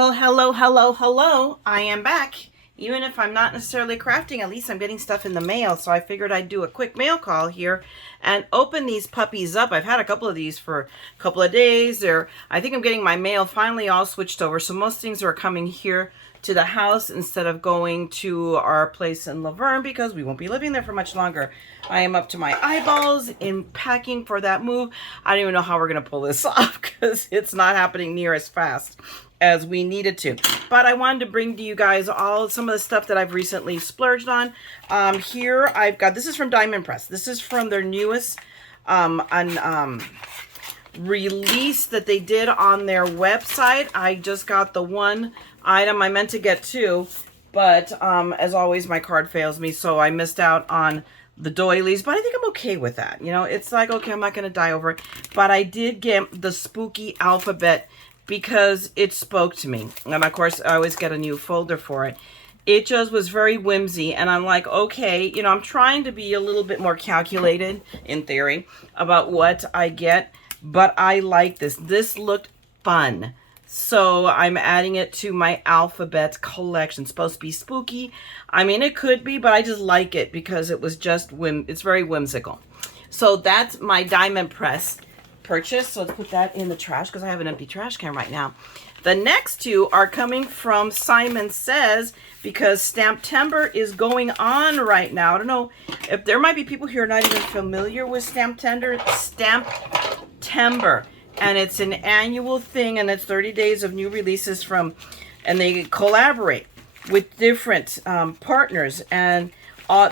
Well, hello, hello, hello. I am back. Even if I'm not necessarily crafting, at least I'm getting stuff in the mail. So I figured I'd do a quick mail call here and open these puppies up. I've had a couple of these for a couple of days. I think I'm getting my mail finally all switched over. So most things are coming here to the house instead of going to our place in Verne because we won't be living there for much longer. I am up to my eyeballs in packing for that move. I don't even know how we're going to pull this off because it's not happening near as fast as we needed to. But I wanted to bring to you guys some of the stuff that I've recently splurged on. Here I've got, this is from Diamond Press. This is from their newest release that they did on their website. I just got the one item. I meant to get two, but as always, my card fails me, so I missed out on the doilies, but I think I'm okay with that. You know, it's like, okay, I'm not going to die over it. But I did get the spooky alphabet because it spoke to me. And of course, I always get a new folder for it. It just was very whimsy. And I'm like, okay, you know, I'm trying to be a little bit more calculated, in theory, about what I get. But I like this. This looked fun. So I'm adding it to my alphabet collection. It's supposed to be spooky. I mean, it could be, but I just like it because it was just, it's very whimsical. So that's my Diamond Press purchase. So let's put that in the trash because I have an empty trash can right now. The next two are coming from Simon Says because Stamptember is going on right now. I don't know if there might be people here not even familiar with Stamptember. And it's an annual thing, and it's 30 days of new releases from, and they collaborate with different partners, and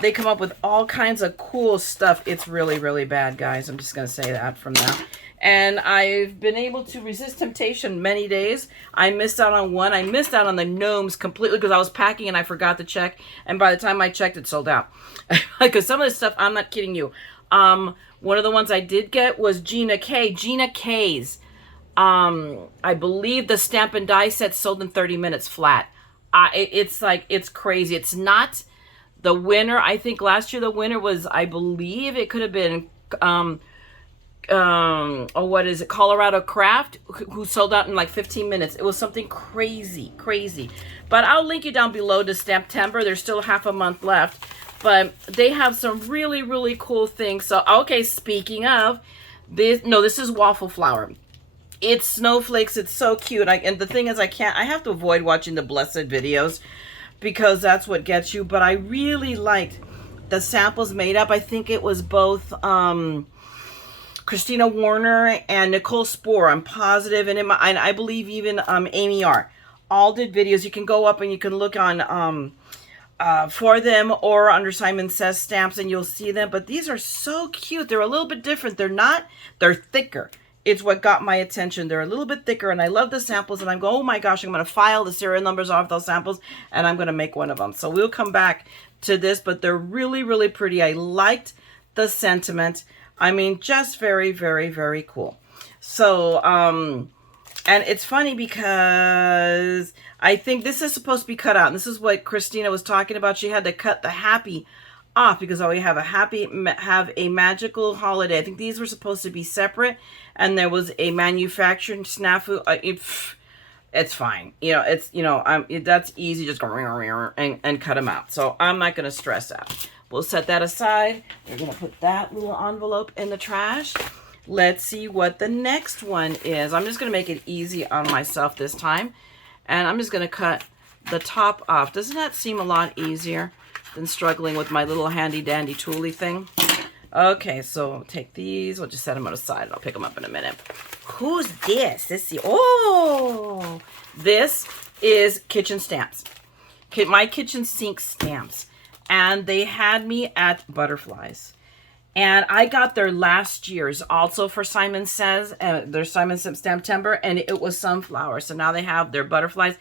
they come up with all kinds of cool stuff. It's really, really bad, guys. I'm just going to say that from now. And I've been able to resist temptation many days. I missed out on one. I missed out on the gnomes completely because I was packing and I forgot to check. And by the time I checked, it sold out. Because some of this stuff, I'm not kidding you. One of the ones I did get was Gina K's. I believe the stamp and die set sold in 30 minutes flat. It's like, it's crazy. It's not the winner. I think last year the winner was, I believe it could have been, what is it? Colorado Craft, who sold out in like 15 minutes. It was something crazy, crazy. But I'll link you down below to Stamptember. There's still half a month left. But they have some really, really cool things. So, okay, speaking of, this is waffle flour. It's snowflakes. It's so cute. And the thing is, I have to avoid watching the blessed videos because that's what gets you. But I really liked the samples made up. I think it was both Christina Warner and Nicole Spohr, I'm positive. And I believe even Amy R. all did videos. You can go up and you can look on for them or under Simon Says stamps and you'll see them. But these are so cute. They're a little bit different. They're thicker. It's what got my attention. They're a little bit thicker and I love the samples and I'm going, oh my gosh, I'm going to file the serial numbers off those samples and I'm going to make one of them. So we'll come back to this, but they're really, really pretty. I liked the sentiment. I mean, just very, very, very cool. So, and it's funny because I think this is supposed to be cut out. And this is what Christina was talking about. She had to cut the happy off because we have a magical holiday. I think these were supposed to be separate. And there was a manufacturing snafu. It's fine. You know, that's easy. Just go and cut them out. So I'm not going to stress out. We'll set that aside. We're going to put that little envelope in the trash. Let's see what the next one is. I'm just going to make it easy on myself this time. And I'm just going to cut the top off. Doesn't that seem a lot easier than struggling with my little handy dandy tooly thing? Okay, so take these. We'll just set them on the side. I'll pick them up in a minute. Who's this? Let's see. Oh, this is kitchen stamps. My kitchen sink stamps. And they had me at Butterflies. And I got their last year's also for Simon Says, their Simon Says Stamptember, and it was sunflower. So now they have their Butterflies.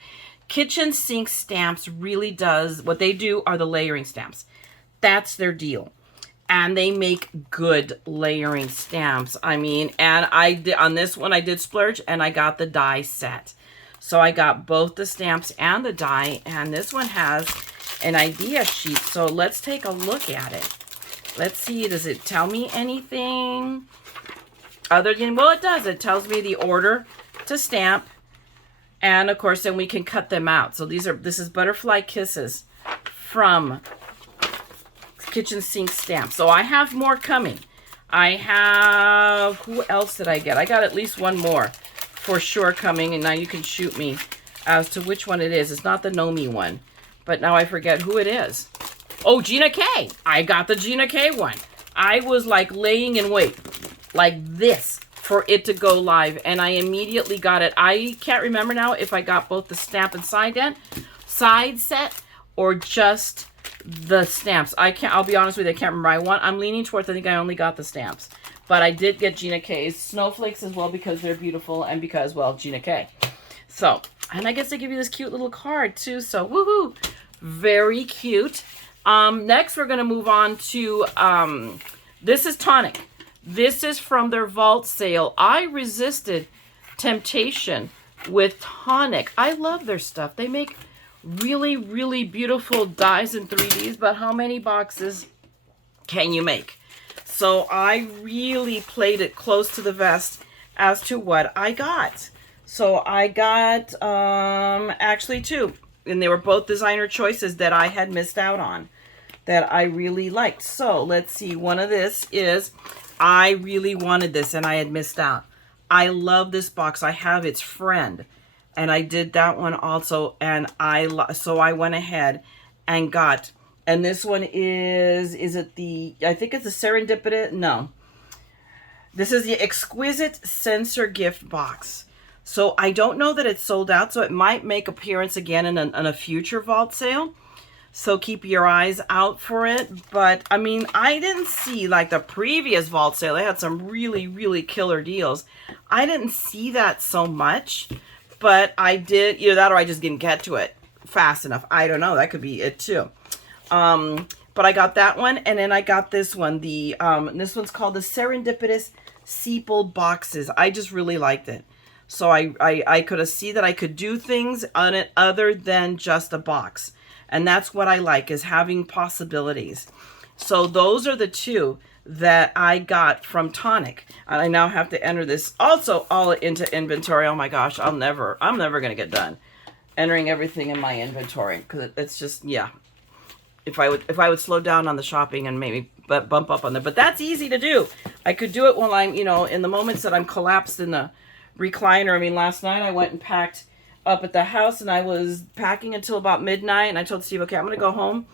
Kitchen sink stamps really does, what they do are the layering stamps. That's their deal. And they make good layering stamps. I mean, and on this one I did splurge and I got the die set. So I got both the stamps and the die, and this one has an idea sheet. So let's take a look at it. Let's see, does it tell me anything other than, well, it does. It tells me the order to stamp And of course, then we can cut them out. So this is Butterfly Kisses from Kitchen Sink Stamps. So I have more coming. I have, who else did I get? I got at least one more for sure coming, and now you can shoot me as to which one it is. It's not the Nomi one, but now I forget who it is. Oh, Gina K. I got the Gina K one. I was like laying in wait, like this, for it to go live, and I immediately got it. I can't remember now if I got both the stamp and side set or just the stamps. I'll be honest with you, I can't remember. I'm leaning towards, I think I only got the stamps. But I did get Gina K's snowflakes as well because they're beautiful and because, well, Gina K. So, and I guess they give you this cute little card too, so woohoo! Very cute. Next we're going to move on to, this is Tonic. This is from their vault sale. I resisted temptation with Tonic. I love their stuff. They make really, really beautiful dies in 3Ds, but how many boxes can you make? So I really played it close to the vest as to what I got. So I got actually two, and they were both designer choices that I had missed out on that I really liked. So let's see, one of this is, I really wanted this and I had missed out. I love this box. I have its friend, and I did that one also, and so I went ahead and got, and this one is it the, I think it's the Serendipity, no. This is the Exquisite Sensor Gift Box. So I don't know that it's sold out, so it might make appearance again in a future vault sale. So keep your eyes out for it. But I mean, I didn't see like the previous vault sale. They had some really, really killer deals. I didn't see that so much, but I did, either that or I just didn't get to it fast enough. I don't know. That could be it too. But I got that one, and then I got this one. This one's called the Serendipitous Sepal Boxes. I just really liked it. So I could see that I could do things on it other than just a box. And that's what I like, is having possibilities. So those are the two that I got from Tonic. And I now have to enter this also all into inventory. Oh my gosh, I'm never going to get done entering everything in my inventory, because it's just, yeah. If I would slow down on the shopping and maybe bump up on there. But that's easy to do. I could do it while I'm, in the moments that I'm collapsed in the recliner. I mean, last night I went and packed up at the house, and I was packing until about midnight, and I told Steve, okay, I'm gonna go home.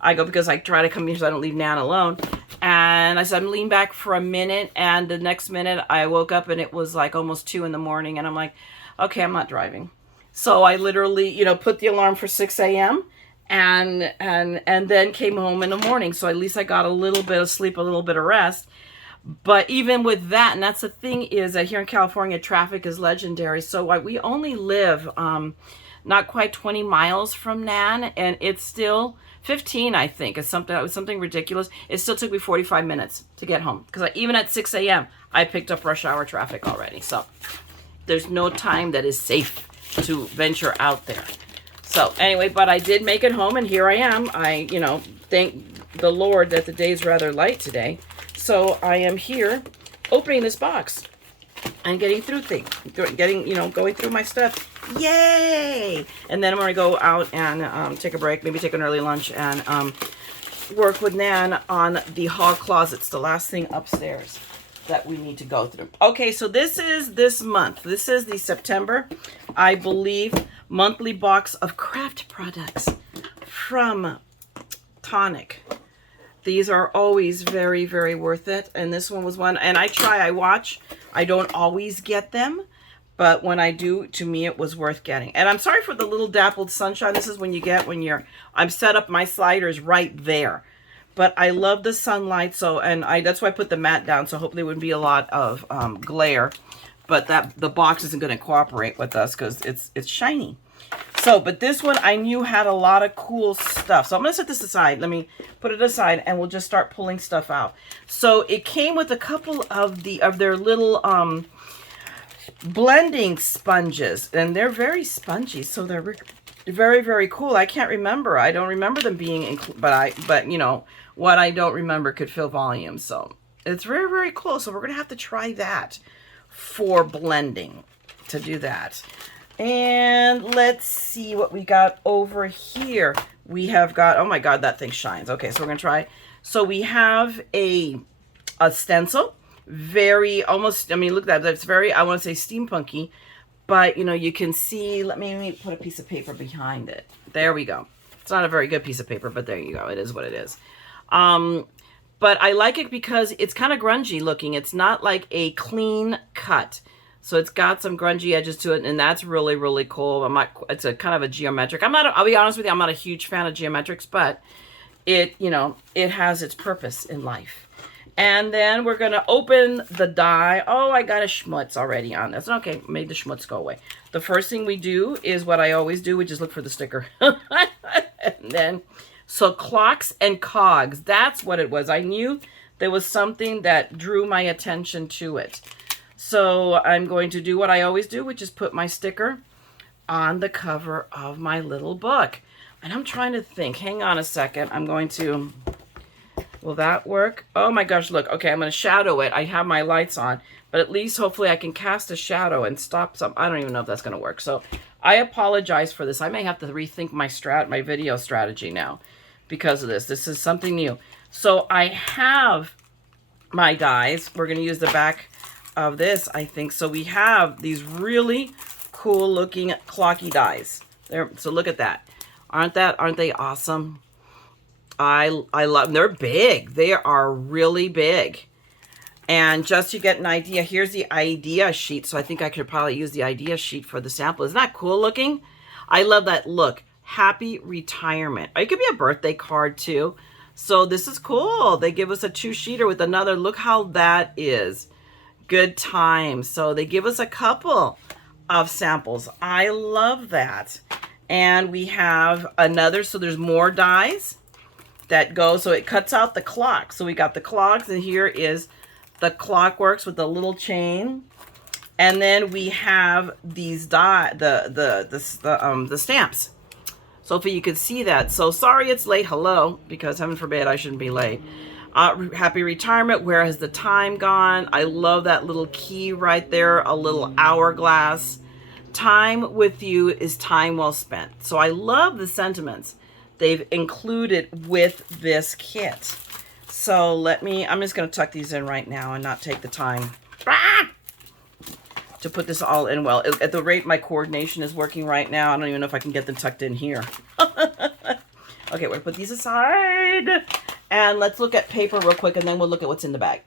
I go because I try to come here so I don't leave Nan alone. And I said, I'm leaning back for a minute, and the next minute I woke up and it was like almost 2 in the morning, and I'm like, okay, I'm not driving. So I literally, put the alarm for 6 a.m. and then came home in the morning. So at least I got a little bit of sleep, a little bit of rest. But even with that, and that's the thing, is that here in California, traffic is legendary. So we only live not quite 20 miles from Nan, and it's still 15, I think. It's something ridiculous. It still took me 45 minutes to get home, because even at 6 a.m., I picked up rush hour traffic already. So there's no time that is safe to venture out there. So anyway, but I did make it home, and here I am. I, thank the Lord that the day's rather light today. So I am here opening this box and getting through things, going through my stuff. Yay! And then I'm going to go out and take a break, maybe take an early lunch, and work with Nan on the hall closets, the last thing upstairs that we need to go through. Okay, so this is this month. This is the September, I believe, monthly box of craft products from Tonic. These are always very, very worth it. And this one was one. And I watch. I don't always get them. But when I do, to me, it was worth getting. And I'm sorry for the little dappled sunshine. This is when you get when I've set up my sliders right there. But I love the sunlight. So, and that's why I put the mat down. So hopefully it wouldn't be a lot of glare. But the box isn't going to cooperate with us because it's shiny. So, but this one I knew had a lot of cool stuff. So I'm going to set this aside. Let me put it aside, and we'll just start pulling stuff out. So it came with a couple of their little blending sponges, and they're very spongy. So they're very, very cool. I can't remember. I don't remember them being but what I don't remember could fill volume. So it's very, very cool. So we're going to have to try that for blending, to do that. And let's see what we got over here. We have got, oh my God, that thing shines. Okay, so we're gonna try. So we have a stencil, very almost, I mean, look at that, that's very, I want to say steampunky, but you know, you can see, let me put a piece of paper behind it. There we go. It's not a very good piece of paper, but there you go. It is what it is. But I like it because it's kind of grungy looking. It's not like a clean cut. So it's got some grungy edges to it, and that's really, really cool. It's a kind of a geometric. I'll be honest with you, I'm not a huge fan of geometrics, but it, you know, it has its purpose in life. And then we're going to open the die. Oh, I got a schmutz already on this. Okay, made the schmutz go away. The first thing we do is what I always do, which is look for the sticker. And then, so clocks and cogs, that's what it was. I knew there was something that drew my attention to it. So I'm going to do what I always do, which is put my sticker on the cover of my little book. And I'm trying to think. Hang on a second. I'm going to... Will that work? Oh my gosh, look. Okay, I'm going to shadow it. I have my lights on, but at least hopefully I can cast a shadow and stop some. I don't even know if that's going to work. So I apologize for this. I may have to rethink my video strategy now because of this. This is something new. So I have my dies. We're going to use the back of this, I think. So we have these really cool looking clocky dies. There. So look at that. Aren't they awesome? I love them. They're big. They are really big. And just to get an idea, here's the idea sheet. So I think I could probably use the idea sheet for the sample. Isn't that cool looking? I love that look. Happy retirement. It could be a birthday card too. So this is cool. They give us a 2-sheeter with another. Look how that is. Good time. So they give us a couple of samples. I love that. And we have another. So there's more dies that go, so it cuts out the clock. So we got the clocks, and here is the clockworks with the little chain. And then we have these the stamps. So if you could see that. So sorry it's late. Hello, because heaven forbid I shouldn't be late. Happy retirement. Where has the time gone? I love that little key right there, a little hourglass. Time with you is time well spent. So I love the sentiments they've included with this kit. So I'm just going to tuck these in right now and not take the time to put this all in well. At the rate my coordination is working right now, I don't even know if I can get them tucked in here. Okay, we're going to put these aside. And let's look at paper real quick, and then we'll look at what's in the bag.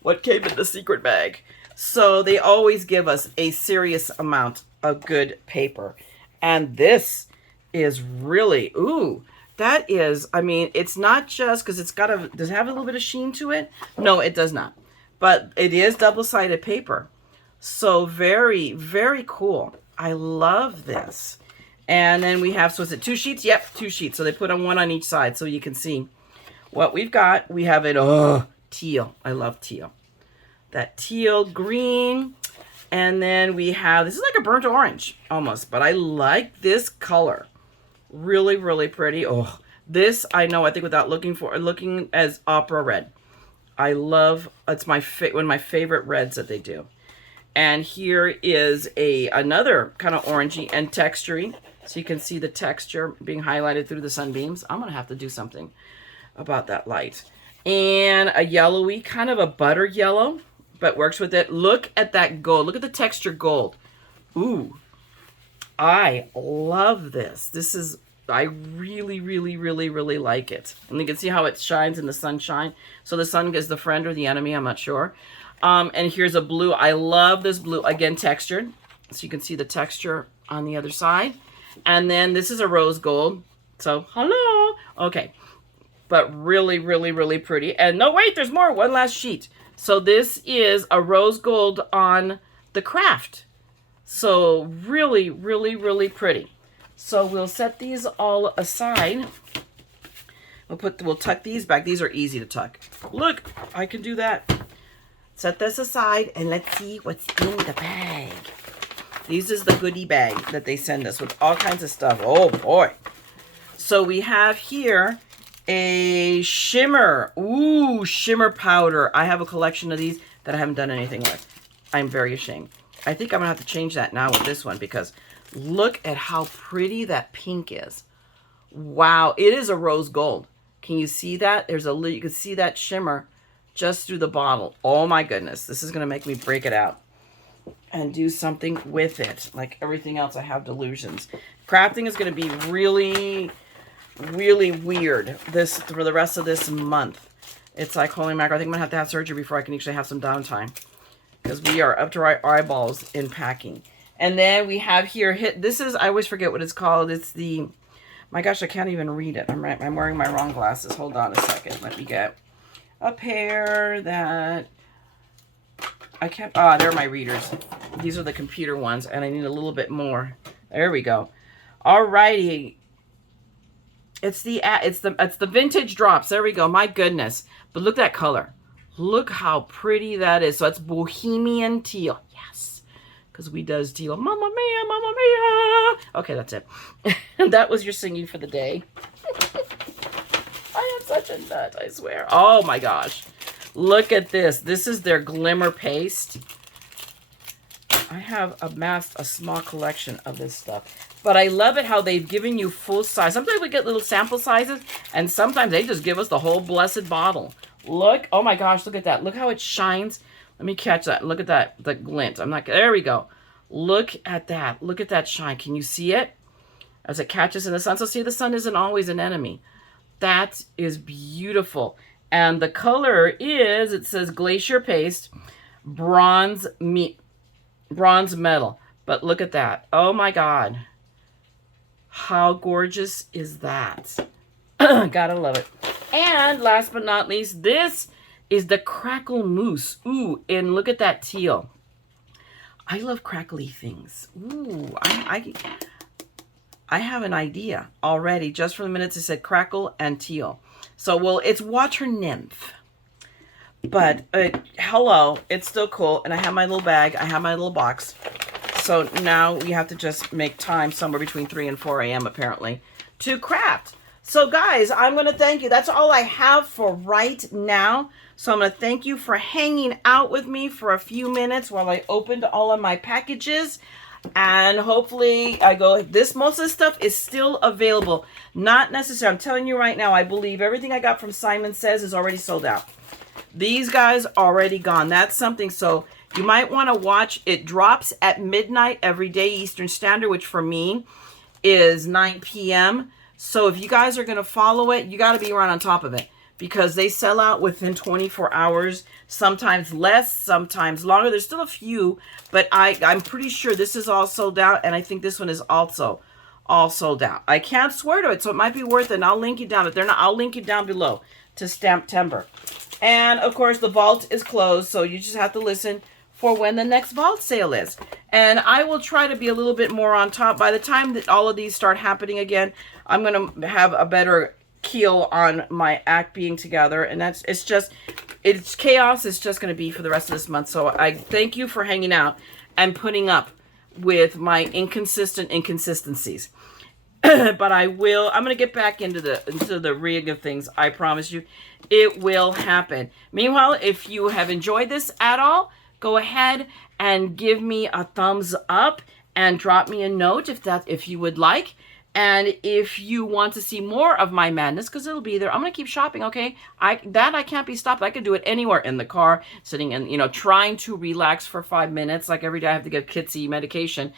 What came in the secret bag? So they always give us a serious amount of good paper. And this is really, ooh, that is, I mean, it's not just because does it have a little bit of sheen to it? No, it does not. But it is double-sided paper. So very, very cool. I love this. And then we have, so is it 2 sheets? Yep, 2 sheets. So they put on one on each side so you can see what we've got. We have it, teal. I love teal. That teal green. And then we have, this is like a burnt orange almost, but I like this color. Really, really pretty. Oh, this I know, I think without looking as opera red. I love, it's one of my favorite reds that they do. And here is another kind of orangey and textury. So you can see the texture being highlighted through the sunbeams. I'm going to have to do something about that light. And a yellowy, kind of a butter yellow, but works with it. Look at that gold. Look at the texture gold. Ooh. I love this. I really, really, really, really like it. And you can see how it shines in the sunshine. So the sun is the friend or the enemy, I'm not sure. And here's a blue. I love this blue. Again, textured. So you can see the texture on the other side. And then this is a rose gold. So, hello. Okay. But really, really, really pretty. And no, wait, there's more. One last sheet. So this is a rose gold on the craft. So really, really, really pretty. So we'll set these all aside. We'll tuck these back. These are easy to tuck. Look, I can do that. Set this aside and let's see what's in the bag. This is the goodie bag that they send us with all kinds of stuff. Oh boy. So we have here a shimmer. Ooh, shimmer powder. I have a collection of these that I haven't done anything with. I'm very ashamed. I think I'm going to have to change that now with this one because look at how pretty that pink is. Wow, it is a rose gold. Can you see that? You can see that shimmer just through the bottle. Oh my goodness, this is going to make me break it out and do something with it. Like everything else, I have delusions. Crafting is going to be really, really weird for the rest of this month. It's like, holy mackerel, I think I'm going to have surgery before I can actually have some downtime. Because we are up to our eyeballs in packing. And then we have here, this is, I always forget what it's called. It's the, my gosh, I can't even read it. I'm wearing my wrong glasses. Hold on a second. Let me get a pair that, I can't, they're my readers. These are the computer ones, and I need a little bit more. There we go. Alrighty. It's the vintage drops. There we go. My goodness. But look at that color. Look how pretty that is. So it's bohemian teal. Yes. Because we does teal. Mamma mia, mamma mia. Okay, that's it. That was your singing for the day. I am such a nut, I swear. Oh my gosh. Look at this. This is their glimmer paste. I have amassed a small collection of this stuff. But I love it how they've given you full size. Sometimes we get little sample sizes, and sometimes they just give us the whole blessed bottle. Look, oh my gosh, look at that. Look how it shines. Let me catch that. Look at that, the glint. There we go. Look at that. Look at that shine. Can you see it? As it catches in the sun. So see, the sun isn't always an enemy. That is beautiful. And the color is, it says Glacier Paste, bronze metal. But look at that. Oh my God. How gorgeous is that? Gotta love it. And last but not least, this is the Crackle Mousse. Ooh, and look at that teal. I love crackly things. Ooh, I have an idea already just from the minutes it said crackle and teal. So, well, it's Water Nymph. But, hello, it's still cool. And I have my little bag. I have my little box. So now we have to just make time somewhere between 3 and 4 a.m. apparently to craft. So guys, I'm going to thank you. That's all I have for right now. So I'm going to thank you for hanging out with me for a few minutes while I opened all of my packages. And hopefully most of this stuff is still available. Not necessary. I'm telling you right now, I believe everything I got from Simon Says is already sold out. These guys already gone. That's something. So you might want to watch. It drops at midnight every day Eastern Standard, which for me is 9 p.m. So if you guys are going to follow it, you got to be right on top of it because they sell out within 24 hours, sometimes less, sometimes longer. There's still a few, but I'm pretty sure this is all sold out, and I think this one is also all sold out. I can't swear to it, so it might be worth it, and I'll link you down. If they're not, I'll link you down below to Stamptember. And, of course, the vault is closed, so you just have to listen for when the next vault sale is. And I will try to be a little bit more on top. By the time that all of these start happening again, I'm going to have a better keel on my act being together. And it's chaos. It's just going to be for the rest of this month. So I thank you for hanging out and putting up with my inconsistencies. But I'm going to get back into the rig of things. I promise you, it will happen. Meanwhile, if you have enjoyed this at all, go ahead and give me a thumbs up and drop me a note if you would like. And if you want to see more of my madness, because it'll be there, I'm going to keep shopping, okay? I can't be stopped. I could do it anywhere, in the car, sitting and, trying to relax for 5 minutes. Like every day I have to give Kitsy medication,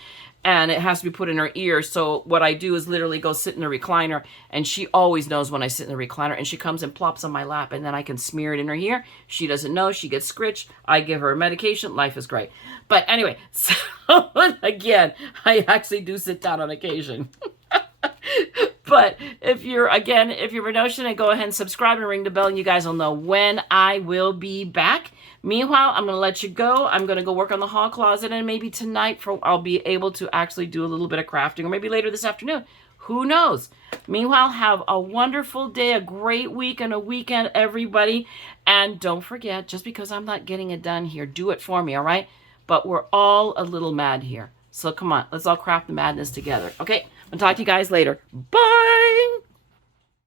and it has to be put in her ear. So what I do is literally go sit in the recliner, and she always knows when I sit in the recliner, and she comes and plops on my lap, and then I can smear it in her ear. She doesn't know. She gets scritched. I give her medication. Life is great. But anyway, so again, I actually do sit down on occasion. But if you're Renotion, go ahead and subscribe and ring the bell, and you guys will know when I will be back. Meanwhile, I'm going to let you go. I'm going to go work on the hall closet, and maybe tonight I'll be able to actually do a little bit of crafting, or maybe later this afternoon. Who knows? Meanwhile, have a wonderful day, a great week, and a weekend, everybody. And don't forget, just because I'm not getting it done here, do it for me, all right? But we're all a little mad here. So come on, let's all craft the madness together. Okay, I'll talk to you guys later. Bye!